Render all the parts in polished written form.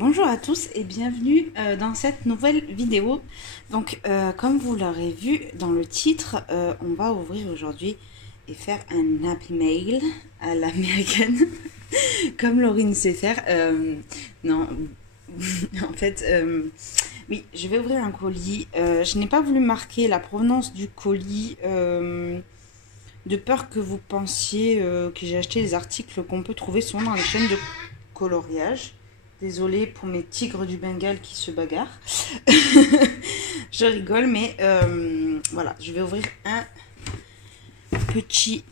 Bonjour à tous et bienvenue dans cette nouvelle vidéo. Donc comme vous l'aurez vu dans le titre, on va ouvrir aujourd'hui et faire un Happy Mail à l'américaine comme Laurine sait faire. Non, en fait, oui, je vais ouvrir un colis. Je n'ai pas voulu marquer la provenance du colis de peur que vous pensiez que j'ai acheté des articles qu'on peut trouver souvent dans les chaînes de coloriage. Désolée pour mes tigres du Bengale qui se bagarrent. Je rigole, mais voilà, je vais ouvrir un petit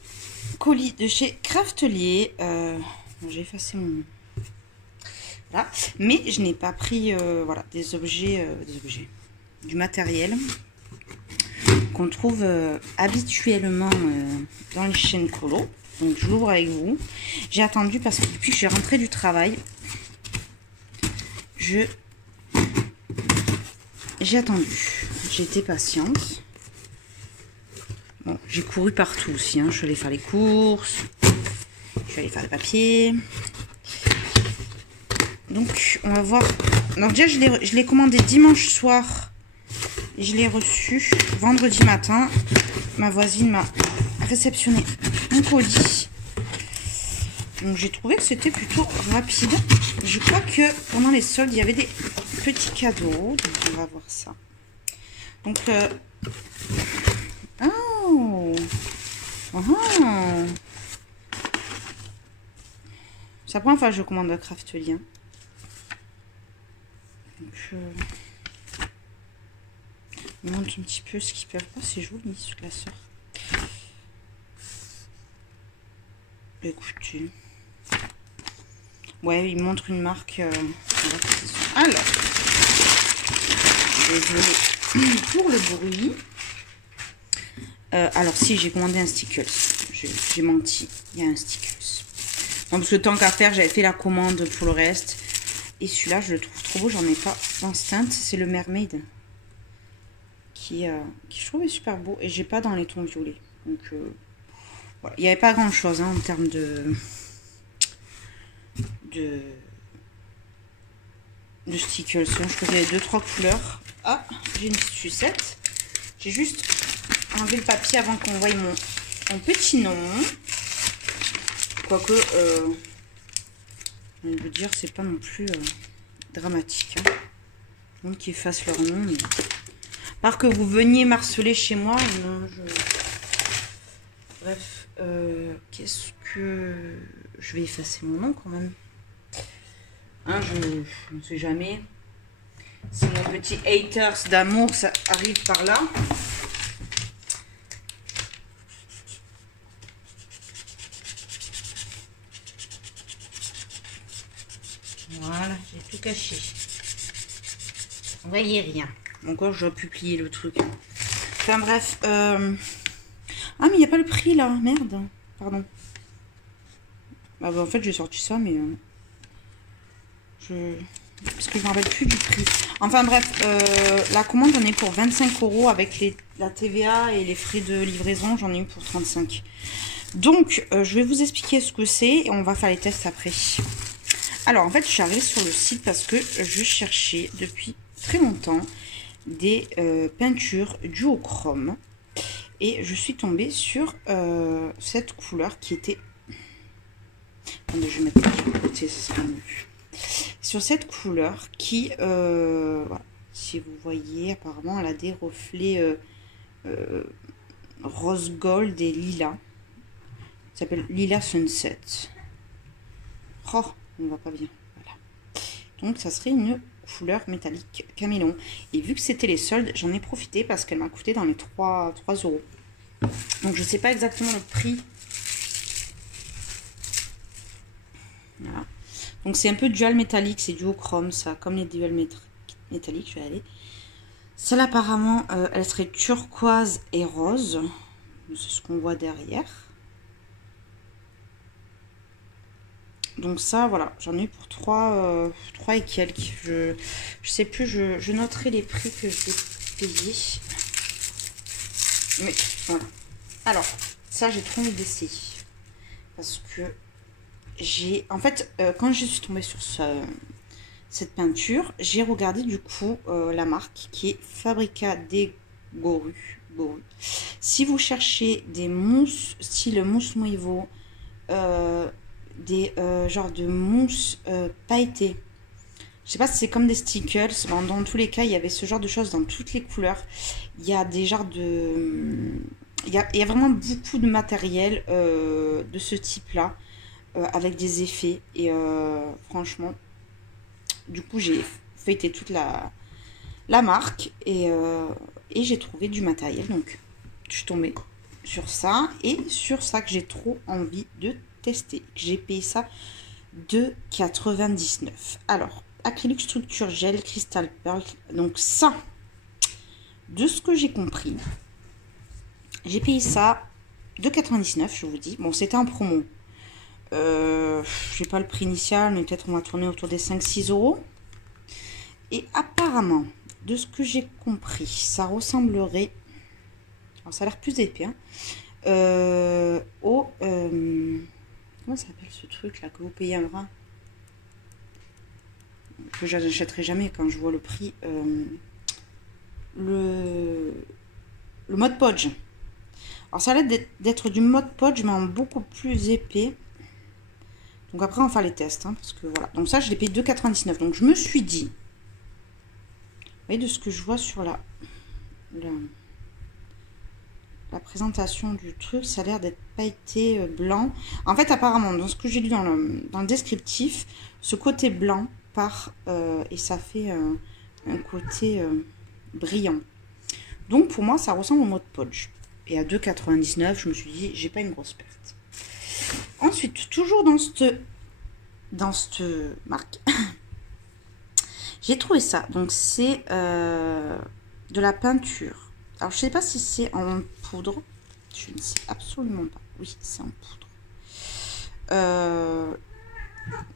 colis de chez Craftelier. J'ai effacé mon... Voilà. Mais je n'ai pas pris voilà, des objets, du matériel qu'on trouve habituellement dans les chaînes colo. Donc je l'ouvre avec vous. J'ai attendu parce que depuis que je suis rentrée du travail, j'ai attendu, j'ai été patiente. Bon, j'ai couru partout aussi, hein. Je suis allée faire les courses, je suis allée faire les papiers. Donc, on va voir. Donc déjà, je l'ai commandé dimanche soir et je l'ai reçu vendredi matin. Ma voisine m'a réceptionné un colis. Donc, j'ai trouvé que c'était plutôt rapide. Je crois que pendant les soldes, il y avait des petits cadeaux. Donc, on va voir ça. Donc, oh, c'est la première fois que je commande un Craftelier. Donc, je montre un petit peu ce qu'ils peuvent. Oh, c'est joli ce classeur. Écoutez. Ouais, il montre une marque. Alors, désolé pour le bruit. Alors, si j'ai commandé un Stickles, j'ai menti. Il y a un Stickles. Non, parce que tant qu'à faire, j'avais fait la commande pour le reste. Et celui-là, je le trouve trop beau. J'en ai pas dans ce teint. C'est le Mermaid qui je trouvais super beau. Et j'ai pas dans les tons violets. Donc, voilà. Il n'y avait pas grand-chose hein, en termes de stickers. Donc, je faisais 2-3 couleurs. Ah, j'ai une petite sucette. J'ai juste enlevé le papier avant qu'on voie mon petit nom. Quoique, je veux dire, c'est pas non plus dramatique. Hein. Donc, qu'ils fassent leur nom. Mais... Par que vous veniez marceler chez moi. Non, bref, qu'est-ce que... Je vais effacer mon nom quand même. Hein, je ne sais jamais. Si mon petit haters d'amour, ça arrive par là. Voilà, j'ai tout caché. Vous voyez rien. Encore, je dois publier le truc. Enfin bref. Ah, mais il n'y a pas le prix là. Merde. Pardon. Bah, en fait, j'ai sorti ça, mais... Parce que je ne me rappelle plus du prix. Enfin bref, la commande, j'en ai pour 25 € avec la TVA et les frais de livraison. J'en ai eu pour 35. Donc, je vais vous expliquer ce que c'est et on va faire les tests après. Alors, en fait, je suis arrivée sur le site parce que je cherchais depuis très longtemps des peintures duochrome. Et je suis tombée sur cette couleur qui était... Attendez, je vais mettre de côté, ça sera mieux. Sur cette couleur qui, voilà, si vous voyez, apparemment, elle a des reflets rose gold et lilas. Ça s'appelle Lila Sunset. Oh, on ne va pas bien. Voilà. Donc, ça serait une couleur métallique camélon. Et vu que c'était les soldes, j'en ai profité parce qu'elle m'a coûté dans les 3 €. Donc, je ne sais pas exactement le prix. Voilà. Donc, c'est un peu dual métallique, c'est duochrome, ça, comme les dual métalliques, je vais aller. Celle, apparemment, elle serait turquoise et rose. C'est ce qu'on voit derrière. Donc ça, voilà, j'en ai eu pour 3 et quelques. Je sais plus, je noterai les prix que j'ai payés. Mais voilà. Alors, ça, j'ai trop envie d'essayer. Parce que j'ai... En fait, quand je suis tombée sur cette peinture, j'ai regardé du coup la marque qui est Fabrica de Goru. Si vous cherchez des mousses style mousse Moivo, des genres de mousse pailletée, je sais pas si c'est comme des stickers, bon, dans tous les cas il y avait ce genre de choses dans toutes les couleurs. Il y a des genres de... il y a vraiment beaucoup de matériel de ce type là, avec des effets, et franchement, du coup j'ai feuilleté toute la marque, et j'ai trouvé du matériel, donc je suis tombée sur ça, et sur ça que j'ai trop envie de tester. J'ai payé ça 2,99 €. Alors, acrylique structure gel cristal pearl, donc ça, de ce que j'ai compris, j'ai payé ça 2,99 €, je vous dis. Bon, c'était en promo. J'ai pas le prix initial, mais peut-être on va tourner autour des 5-6 €. Et apparemment, de ce que j'ai compris, ça ressemblerait... Alors, ça a l'air plus épais, hein, au... comment ça s'appelle ce truc là que vous payez un bras? Que j'achèterai jamais quand je vois le prix. Le Mod Podge. Alors, ça a l'air d'être du Mod Podge, mais en beaucoup plus épais. Donc, après, on va faire les tests, hein, parce que voilà. Donc, ça, je l'ai payé 2,99 €. Donc, je me suis dit... Vous voyez, de ce que je vois sur la présentation du truc, ça a l'air d'être pailleté blanc. En fait, apparemment, dans ce que j'ai lu dans le descriptif, ce côté blanc part et ça fait un côté brillant. Donc, pour moi, ça ressemble au Mod Podge. Et à 2,99 €, je me suis dit, j'ai pas une grosse perte. Ensuite, toujours dans cette marque, j'ai trouvé ça. Donc, c'est de la peinture. Alors, je sais pas si c'est en poudre. Je ne sais absolument pas. Oui, c'est en poudre.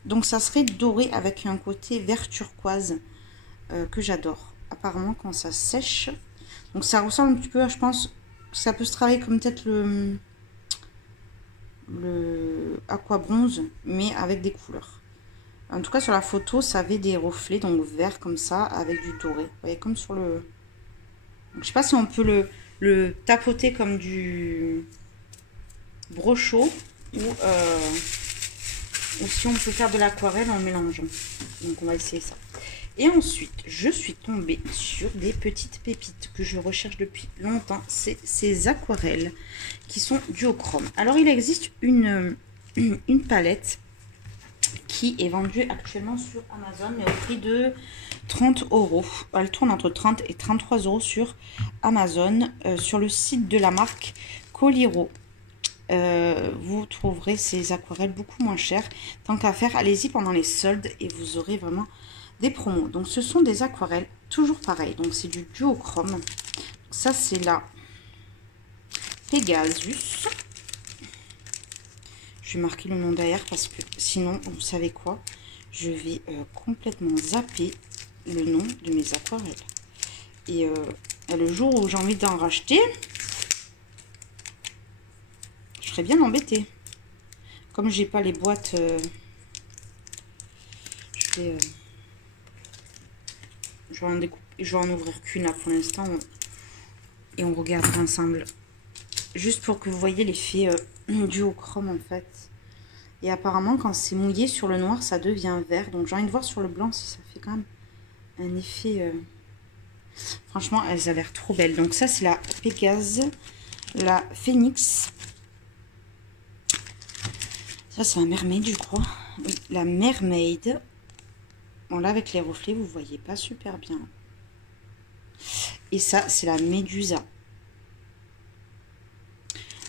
Donc, ça serait doré avec un côté vert turquoise que j'adore. Apparemment, quand ça sèche. Donc, ça ressemble un petit peu à, je pense, ça peut se travailler comme peut-être le aqua bronze, mais avec des couleurs. En tout cas, sur la photo, ça avait des reflets, donc vert comme ça, avec du doré. Vous voyez, comme sur le... Donc, je sais pas si on peut le tapoter comme du brochot, ou si on peut faire de l'aquarelle en mélangeant. Donc, on va essayer ça. Et ensuite, je suis tombée sur des petites pépites que je recherche depuis longtemps. C'est ces aquarelles qui sont duochrome. Alors, il existe une palette qui est vendue actuellement sur Amazon, mais au prix de 30 €. Elle tourne entre 30 et 33 € sur Amazon, sur le site de la marque Coliro. Vous trouverez ces aquarelles beaucoup moins chères. Tant qu'à faire, allez-y pendant les soldes et vous aurez vraiment des promos. Donc, ce sont des aquarelles toujours pareil. Donc, c'est du duochrome. Ça, c'est la Pegasus. Je vais marquer le nom derrière parce que sinon, vous savez quoi, je vais complètement zapper le nom de mes aquarelles. Et le jour où j'ai envie d'en racheter, je serais bien embêtée. Comme j'ai pas les boîtes, je vais en ouvrir qu'une là pour l'instant et on regardera ensemble. Juste pour que vous voyez l'effet duochrome en fait. Et apparemment, quand c'est mouillé sur le noir, ça devient vert. Donc, j'ai envie de voir sur le blanc si ça fait quand même un effet... Franchement, elles ont l'air trop belles. Donc, ça, c'est la Pégase, la Phoenix. Ça, c'est la Mermaid, je crois. Oui, la Mermaid. Bon, là, avec les reflets, vous voyez pas super bien. Et ça, c'est la Médusa.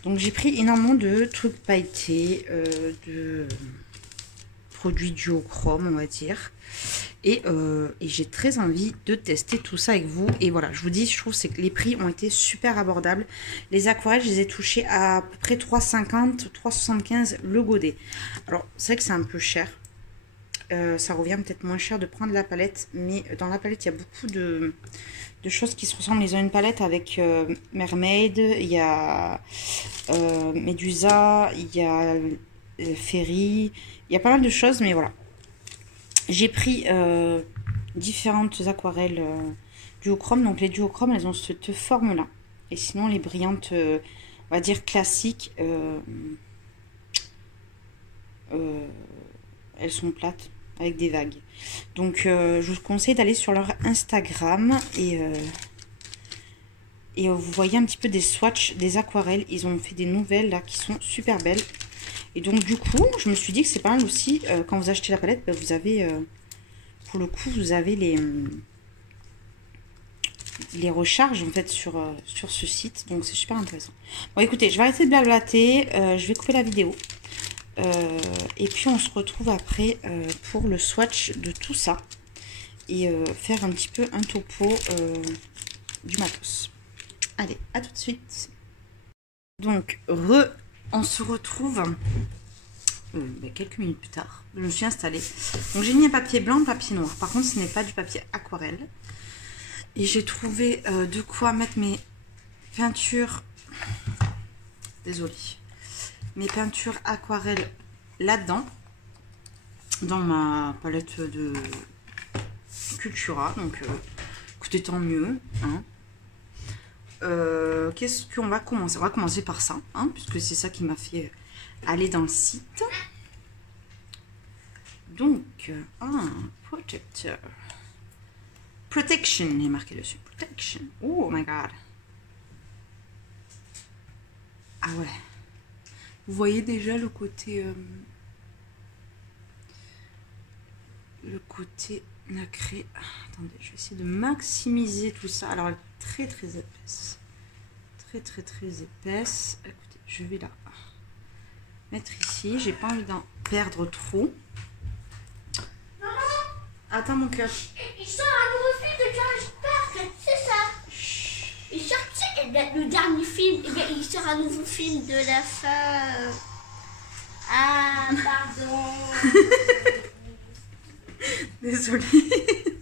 Donc, j'ai pris énormément de trucs pailletés, de produits duochrome, on va dire. Et j'ai très envie de tester tout ça avec vous. Et voilà, je vous dis, je trouve que les prix ont été super abordables. Les aquarelles, je les ai touchées à peu près 3,50, 3,75 le godet. Alors, c'est vrai que c'est un peu cher. Ça revient peut-être moins cher de prendre la palette. Mais dans la palette, il y a beaucoup de choses qui se ressemblent. Ils ont une palette avec Mermaid, il y a Medusa, il y a Fairy. Il y a pas mal de choses, mais voilà. J'ai pris différentes aquarelles duochrome. Donc les duochromes, elles ont cette forme-là. Et sinon, les brillantes, on va dire classiques, elles sont plates avec des vagues. Donc je vous conseille d'aller sur leur Instagram et vous voyez un petit peu des swatchs, des aquarelles. Ils ont fait des nouvelles là qui sont super belles. Et donc du coup, je me suis dit que c'est pas mal aussi, quand vous achetez la palette, bah, vous avez, pour le coup, vous avez les recharges en fait sur ce site. Donc c'est super intéressant. Bon écoutez, je vais arrêter de blablater, je vais couper la vidéo. Et puis on se retrouve après pour le swatch de tout ça. Et faire un petit peu un topo du matos. Allez, à tout de suite. Donc, on se retrouve quelques minutes plus tard. Je me suis installée. Donc, j'ai mis un papier blanc, un papier noir. Par contre, ce n'est pas du papier aquarelle. Et j'ai trouvé de quoi mettre mes peintures. Désolée. Mes peintures aquarelles là-dedans. Dans ma palette de Cultura. Donc, écoutez, tant mieux. Hein. Qu'est-ce qu'on va commencer? On va commencer par ça, hein, puisque c'est ça qui m'a fait aller dans le site. Donc, protecteur. Protection, il est marqué dessus. Protection. Oh my god. Ah ouais. Vous voyez déjà le côté... le côté nacré. Attendez, je vais essayer de maximiser tout ça. Alors, elle est très très épaisse. Très épaisse. Écoutez, je vais la mettre ici. J'ai pas envie d'en perdre trop. Maman, attends mon cœur. Il sort un nouveau film de Jurassic Park, c'est ça. Chut. Il sort, le dernier film, il sort un nouveau film de la fin. Ah, pardon. Désolée.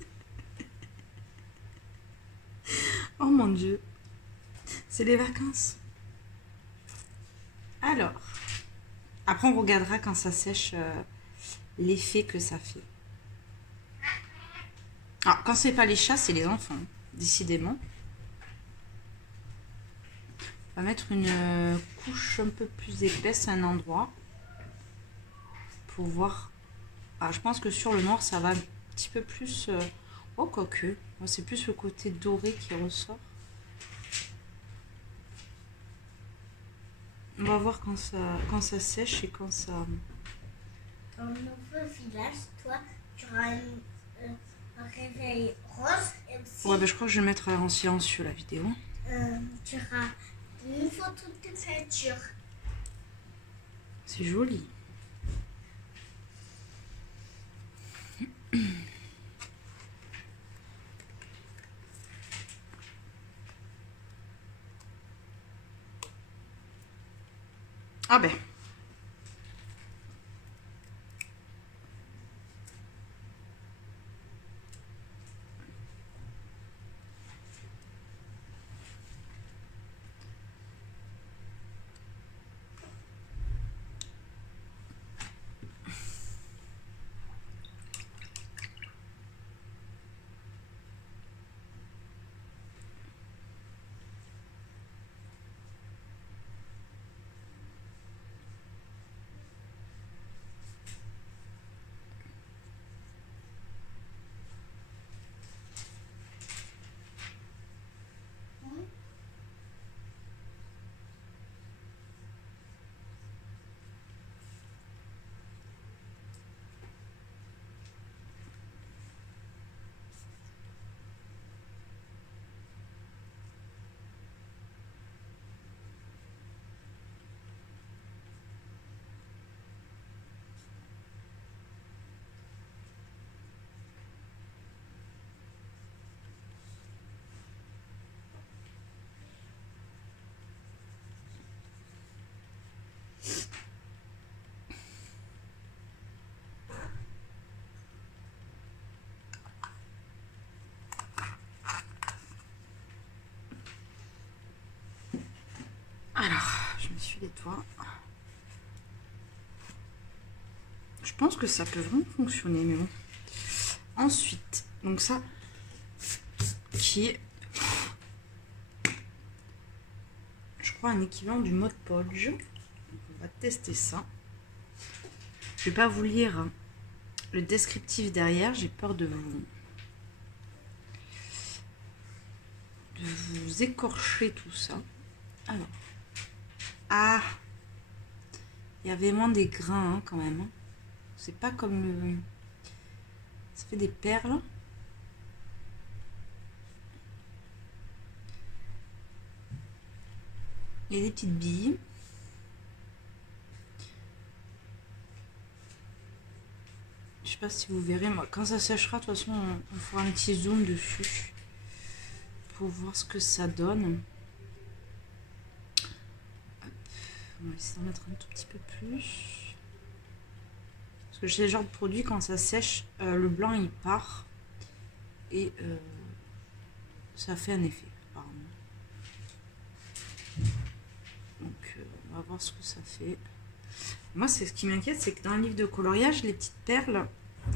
Oh mon Dieu. C'est les vacances. Alors, après on regardera quand ça sèche l'effet que ça fait. Alors, quand c'est pas les chats, c'est les enfants, décidément. On va mettre une couche un peu plus épaisse à un endroit pour voir. Alors, je pense que sur le noir, ça va un petit peu plus... oh, quoique. C'est plus le côté doré qui ressort. On va voir quand ça sèche et quand ça... Dans le nouveau village, toi, tu auras un réveil rose. Et aussi, ouais, je crois que je vais mettre en silencieux la vidéo. tu auras une photo de peinture. C'est joli. Ah ben. Alors, je me suis les doigts. Je pense que ça peut vraiment fonctionner, mais bon. Ensuite, donc ça, qui est, je crois, un équivalent du Mod Podge. Donc, on va tester ça. Je vais pas vous lire le descriptif derrière, j'ai peur de vous écorcher tout ça. Alors, ah, il y avait moins des grains hein, quand même. C'est pas comme le... Ça fait des perles. Il y a des petites billes. Je sais pas si vous verrez, moi, quand ça séchera, de toute façon, on fera un petit zoom dessus pour voir ce que ça donne. Hop. On va essayer d'en mettre un tout petit peu plus. Parce que j'ai le genre de produit, quand ça sèche, le blanc il part et ça fait un effet, apparemment. Donc, on va voir ce que ça fait. Moi, c'est ce qui m'inquiète, c'est que dans le livre de coloriage, les petites perles,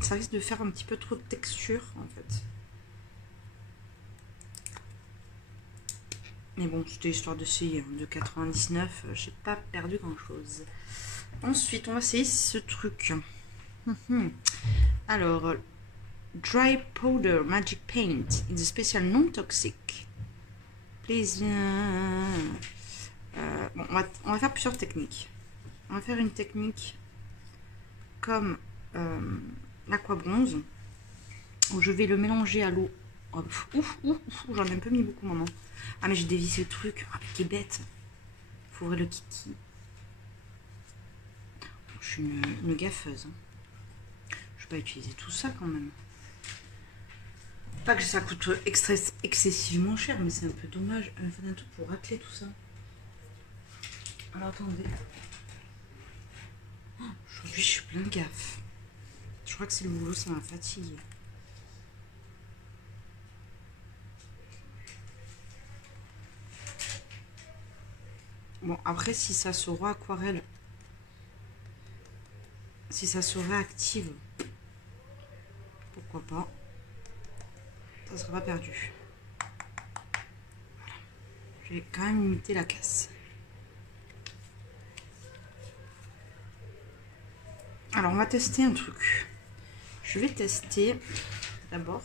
ça risque de faire un petit peu trop de texture, en fait. Mais bon, c'était histoire d'essayer. Hein. De 99, j'ai pas perdu grand-chose. Ensuite, on va essayer ce truc. Alors, Dry Powder Magic Paint. It's a special non-toxic. Please... bon, on va faire plusieurs techniques. On va faire une technique comme l'aquabronze, où je vais le mélanger à l'eau. Oh, j'en ai un peu mis beaucoup, maman. Ah, mais j'ai dévissé le truc. Ah, qui est bête. Faut ouvrir le kiki. Je suis une gaffeuse. Je vais pas utiliser tout ça quand même. Pas que ça coûte excessivement cher, mais c'est un peu dommage. Il faut un truc pour racler tout ça. Alors attendez. Aujourd'hui, je suis plein de gaffe. Je crois que c'est le boulot, ça m'a fatiguée. Bon, après, si ça se aquarelle, si ça se réactive, pourquoi pas, ça sera pas perdu. Voilà. Je vais quand même limiter la casse. Alors, on va tester un truc. Je vais tester d'abord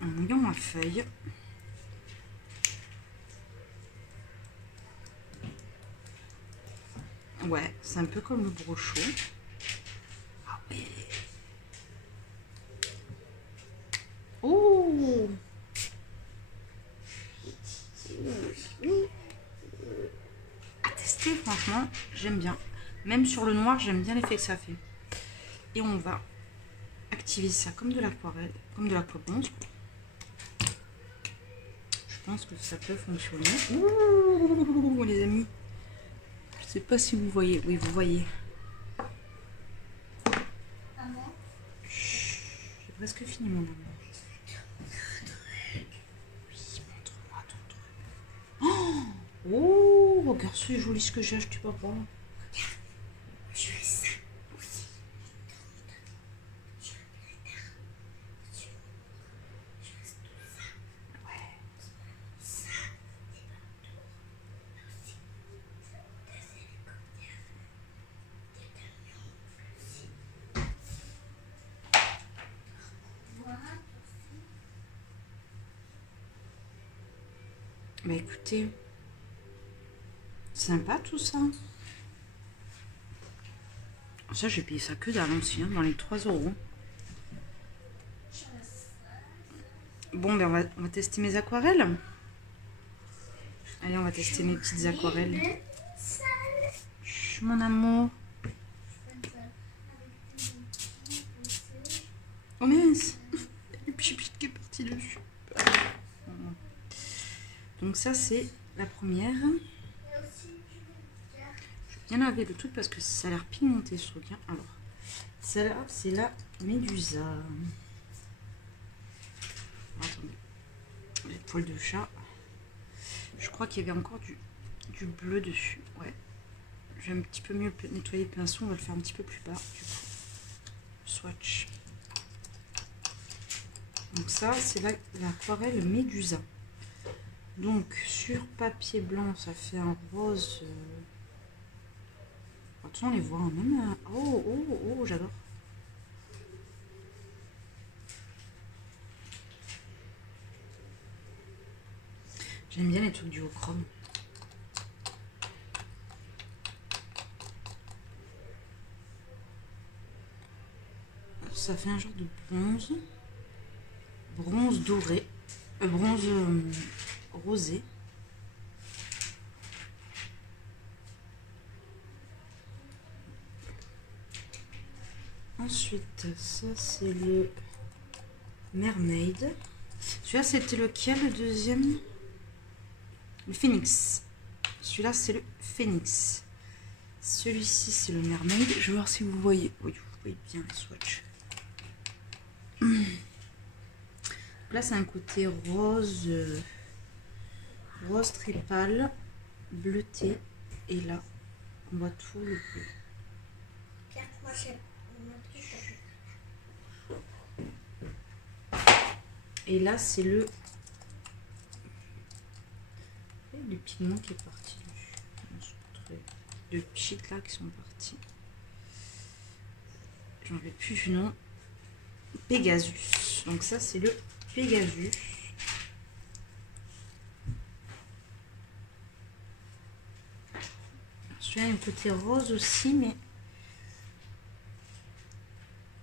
en mouillant ma feuille. Ouais, c'est un peu comme le brochot. Ah ouais. Oh! À tester, franchement, j'aime bien. Même sur le noir, j'aime bien l'effet que ça fait. Et on va activer ça comme de l'aquarelle, comme de l'aquabronze. Je pense que ça peut fonctionner. Ouh, les amis. Je sais pas si vous voyez. Oui, vous voyez. J'ai presque fini mon amour. Oui, montre-moi ton truc. Oh, regarde ce joli ce que j'ai acheté, papa. Je fais ça aussi. Bah écoutez, sympa tout ça. Ça, j'ai payé ça que dalle aussi, hein, dans les 3 €. Bon, ben on va tester mes aquarelles. Allez, on va tester mes petites aquarelles. Chut, mon amour. Oh mince, le pchit qui est parti dessus. Donc ça, c'est la première. Je vais bien laver le truc parce que ça a l'air pigmenté ce truc. Hein. Alors, celle-là, c'est la Médusa. Attendez, les poils de chat. Je crois qu'il y avait encore du bleu dessus. Ouais, Je vais un petit peu mieux nettoyer le pinceau. On va le faire un petit peu plus bas. Du coup. Swatch. Donc ça, c'est l'aquarelle Médusa. Donc sur papier blanc, ça fait un rose. Attention, on les voit même. Oh, oh, oh, j'adore. J'aime bien les trucs duochrome. Ça fait un genre de bronze. Bronze doré. Bronze rosé. Ensuite, ça c'est le Mermaid. Celui-là c'était lequel, le deuxième? Le Phoenix. Celui-là c'est le Phoenix. Celui-ci c'est le Mermaid. Je vais voir si vous voyez. Oui, vous voyez bien le swatch. Là c'est un côté rose, rose très pâle, bleuté. Et là on voit tout le bleu. Et là c'est le pigment qui est parti. Deux petits là qui sont partis. J'en ai plus du nom. Pegasus. Donc ça c'est le Pegasus. Celui-là a un côté rose aussi, mais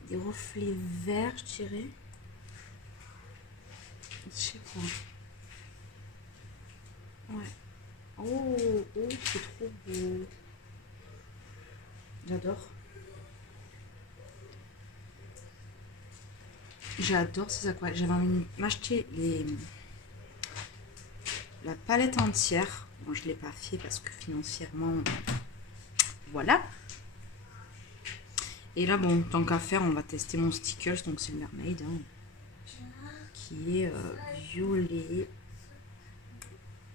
des reflets verts, je dirais. Je sais pas. Ouais. Oh, oh, c'est trop beau. J'adore. J'adore ces aquarelles. J'avais envie de m'acheter la palette entière. Bon, je ne l'ai pas fait parce que financièrement, voilà. Et là, bon, tant qu'à faire, on va tester mon Stickers. Donc, c'est le Mermaid, hein, qui est violet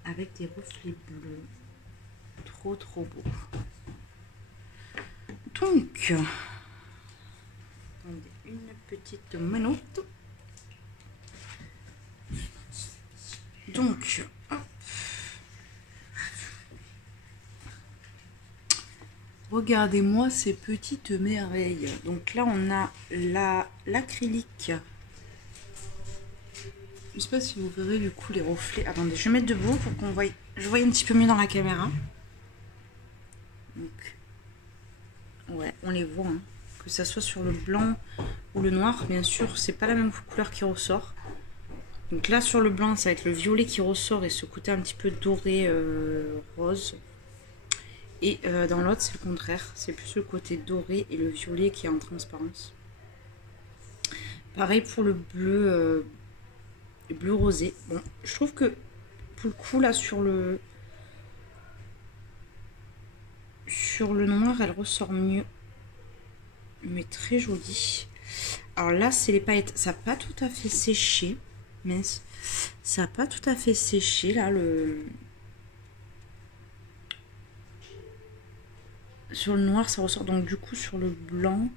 avec des reflets bleus. Trop, trop beau. Donc, attendez, une petite minute. Donc, hop. Regardez-moi ces petites merveilles. Donc là, on a l'acrylique. Je sais pas si vous verrez du coup les reflets. Attendez, je vais mettre debout pour qu'on voie. Je voie un petit peu mieux dans la caméra. Donc, ouais, on les voit. Hein. Que ça soit sur le blanc ou le noir, bien sûr, c'est pas la même couleur qui ressort. Donc là, sur le blanc, ça va être le violet qui ressort et ce côté un petit peu doré rose. Et dans l'autre, c'est le contraire. C'est plus le côté doré et le violet qui est en transparence. Pareil pour le bleu, bleu rosé. Bon, je trouve que pour le coup, là, sur le noir, elle ressort mieux. Mais très jolie. Alors là, c'est les paillettes. Ça n'a pas tout à fait séché. Mais ça n'a pas tout à fait séché, là, sur le noir, ça ressort. Donc, du coup, sur le blanc,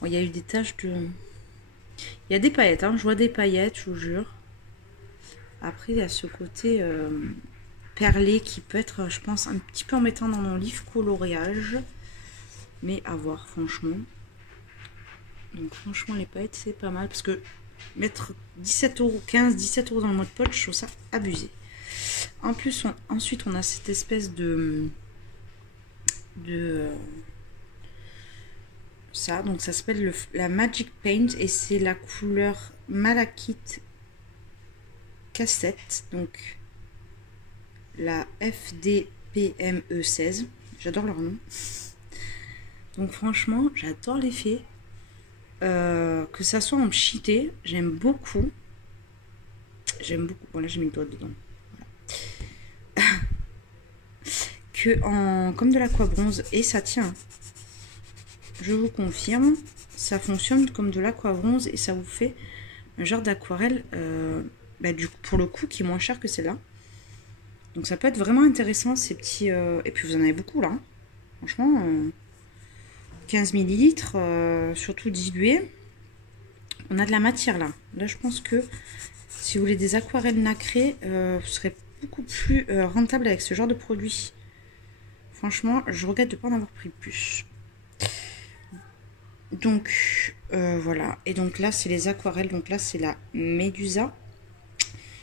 bon, il y a eu des taches de... Il y a des paillettes, hein. Je vois des paillettes, je vous jure. Après, il y a ce côté perlé qui peut être, je pense, un petit peu embêtant dans mon livre coloriage. Mais à voir, franchement. Donc, franchement, les paillettes, c'est pas mal. Parce que mettre 17 €, 15, 17 € dans le mode poche, je trouve ça abusé. En plus, ensuite, on a cette espèce de ça, donc ça s'appelle la Magic Paint et c'est la couleur Malachite Cassette, donc la FDPME 16. J'adore leur nom. Donc franchement, j'adore l'effet. Que ça soit en cheaté, j'aime beaucoup. J'aime beaucoup. Bon, là j'ai mis le doigt dedans. Voilà. Comme de l'aquabronze. Et ça tient. Je vous confirme. Ça fonctionne comme de l'aquabronze. Et ça vous fait un genre d'aquarelle. Pour le coup, qui est moins cher que celle-là. Donc ça peut être vraiment intéressant ces petits. Et puis vous en avez beaucoup là. Franchement, 15 millilitres, surtout dilué. On a de la matière là. Là, je pense que si vous voulez des aquarelles nacrées, vous serez beaucoup plus rentable avec ce genre de produit. Franchement, je regrette de ne pas en avoir pris plus. Donc, voilà. Et donc là, c'est les aquarelles. Donc là, c'est la Médusa.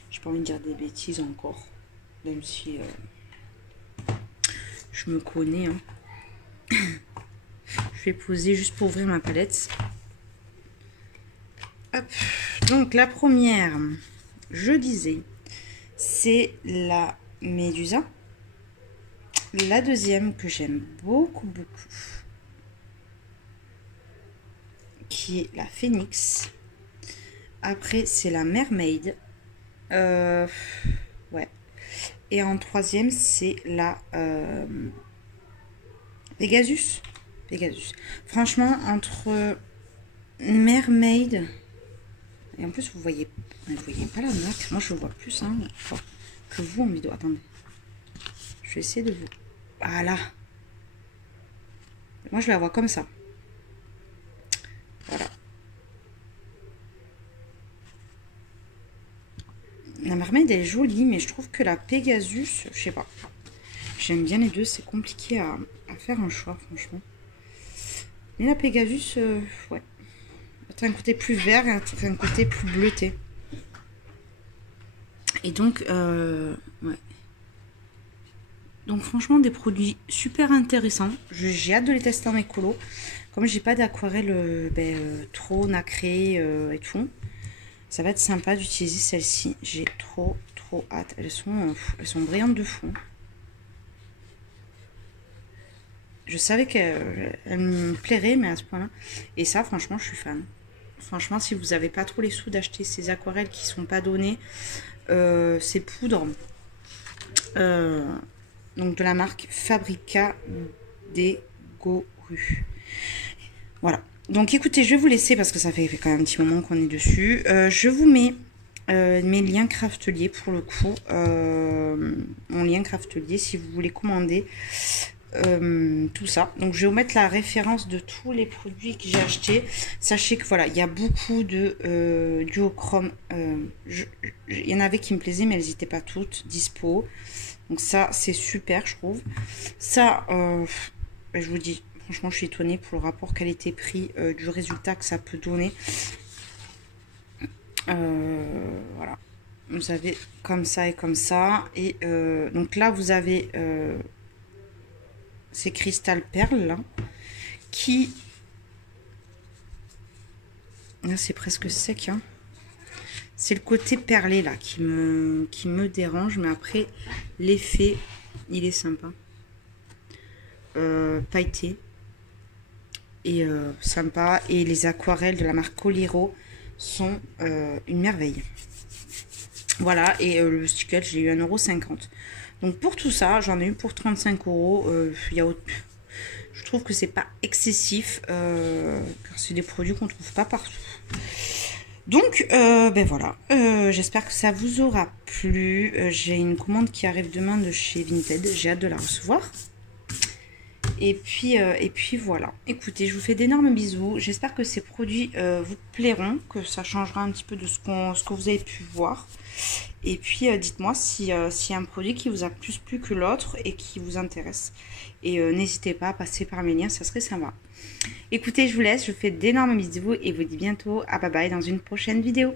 J'ai pas envie de dire des bêtises encore. Même si je me connais. Hein. Je vais poser juste pour ouvrir ma palette. Hop. Donc la première, je disais, c'est la Médusa. La deuxième que j'aime beaucoup, qui est la Phoenix. Après, c'est la Mermaid. Ouais. Et en troisième, c'est la Pegasus. Franchement, entre Mermaid et en plus, vous voyez pas la marque. Moi, je vois plus hein, que vous en vidéo. Attendez. Je vais essayer de vous... Voilà. Moi, je la vois comme ça. Voilà. La Mermaid, elle est jolie, mais je trouve que la Pegasus, je sais pas. J'aime bien les deux. C'est compliqué à faire un choix, franchement. Mais la Pegasus, ouais. Un côté plus vert et un côté plus bleuté. Et donc, ouais. Donc franchement, des produits super intéressants. J'ai hâte de les tester en écolo. Comme j'ai pas d'aquarelle trop nacrée et tout, ça va être sympa d'utiliser celle-ci. J'ai trop hâte. Elles sont brillantes de fou. Je savais qu'elles me plairaient, mais à ce point-là. Et ça, franchement, je suis fan. Franchement, si vous n'avez pas trop les sous d'acheter ces aquarelles qui sont pas données, ces poudres, donc de la marque Fabrica de Goru. Voilà. Donc écoutez, je vais vous laisser parce que ça fait quand même un petit moment qu'on est dessus. Je vous mets mes liens Craftelier pour le coup. Mon lien Craftelier si vous voulez commander. Tout ça. Donc je vais vous mettre la référence de tous les produits que j'ai achetés. Sachez que voilà, il y a beaucoup de duochrome. Il y en avait qui me plaisaient, mais elles n'étaient pas toutes dispo. Donc ça, c'est super, je trouve. Ça, je vous dis, franchement, je suis étonnée pour le rapport qualité-prix du résultat que ça peut donner. Voilà. Vous avez comme ça et comme ça. Et donc là, vous avez... ces cristal perles là, qui là c'est presque sec hein. C'est le côté perlé là qui me dérange, mais après l'effet il est sympa, pailleté et sympa. Et les aquarelles de la marque Coliro sont une merveille. Voilà. Et le sticker j'ai eu 1,50 €. Donc pour tout ça, j'en ai eu pour 35 €. Je trouve que c'est pas excessif, car c'est des produits qu'on trouve pas partout. Donc ben voilà, j'espère que ça vous aura plu. J'ai une commande qui arrive demain de chez Vinted, j'ai hâte de la recevoir. Et puis voilà. Écoutez, je vous fais d'énormes bisous. J'espère que ces produits vous plairont, que ça changera un petit peu de ce que vous avez pu voir. Et puis dites-moi s'il y a un produit qui vous a plus plu que l'autre et qui vous intéresse. Et n'hésitez pas à passer par mes liens, ça serait sympa. Écoutez, je vous laisse, je vous fais d'énormes bisous et vous dis bientôt à bye bye dans une prochaine vidéo.